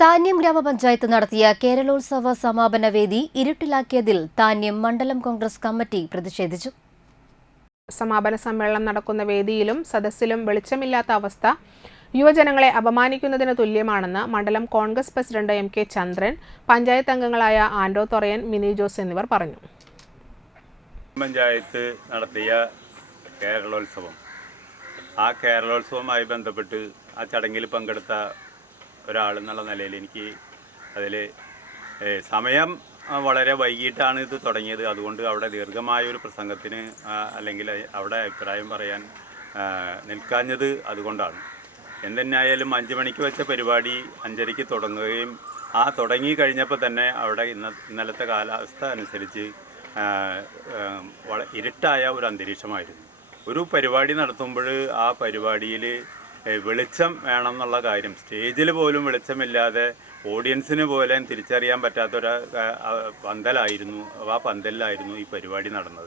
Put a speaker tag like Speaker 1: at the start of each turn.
Speaker 1: താന്യം ഗ്രാമപഞ്ചായത്ത് നടത്തിയ കേരളോത്സവ സമാപന വേദി ഇരുട്ടിലാക്കിയതിൽ താന്യം മണ്ഡലം കോൺഗ്രസ് കമ്മിറ്റി പ്രതിഷേധിച്ചു.
Speaker 2: സമാപന സമ്മേളനം നടക്കുന്ന വേദിയിലും സദസ്സിലും വെളിച്ചമില്ലാത്ത അവസ്ഥ യുവജനങ്ങളെ അപമാനിക്കുന്നതിന് തുല്യമാണെന്ന് മണ്ഡലം Congress president M K Chandran panchayat അംഗങ്ങളായ ആൻഡോ തൊറയൻ മിനി ജോസ് എന്നിവർ പറഞ്ഞു.
Speaker 3: പഞ്ചായത്ത് നടത്തിയ കേരളോത്സവം. ആ കേരളോത്സവവുമായി ബന്ധപ്പെട്ട് ആ ചടങ്ങിൽ പങ്കെടുത്ത ഒരാളെന്നുള്ള നിലയിൽ എനിക്ക് അതിൽ സമയം വളരെ വൈകിട്ടാണ് ഇത് തുടങ്ങിയത്. അതുകൊണ്ട് അവിടെ ദീർഘമായ ഒരു പ്രസംഗത്തിന് അല്ലെങ്കിൽ അവിടെ അഭിപ്രായം പറയാൻ നിൽക്കാഞ്ഞത് അതുകൊണ്ടാണ്. എന്തെന്നായാലും അഞ്ച് മണിക്ക് വെച്ച പരിപാടി അഞ്ചരയ്ക്ക് തുടങ്ങുകയും ആ തുടങ്ങി കഴിഞ്ഞപ്പോൾ തന്നെ അവിടെ ഇന്ന ഇന്നലത്തെ കാലാവസ്ഥ അനുസരിച്ച് ഇരുട്ടായ ഒരു അന്തരീക്ഷമായിരുന്നു. ഒരു പരിപാടി നടത്തുമ്പോൾ ആ പരിപാടിയിൽ വെളിച്ചം വേണം എന്നുള്ള കാര്യം. സ്റ്റേജിൽ പോലും വെളിച്ചമില്ലാതെ ഓഡിയൻസിന് പോലും തിരിച്ചറിയാൻ പറ്റാത്തൊരു പന്തലായിരുന്നു ആ പന്തലിലായിരുന്നു ഈ പരിപാടി നടന്നത്.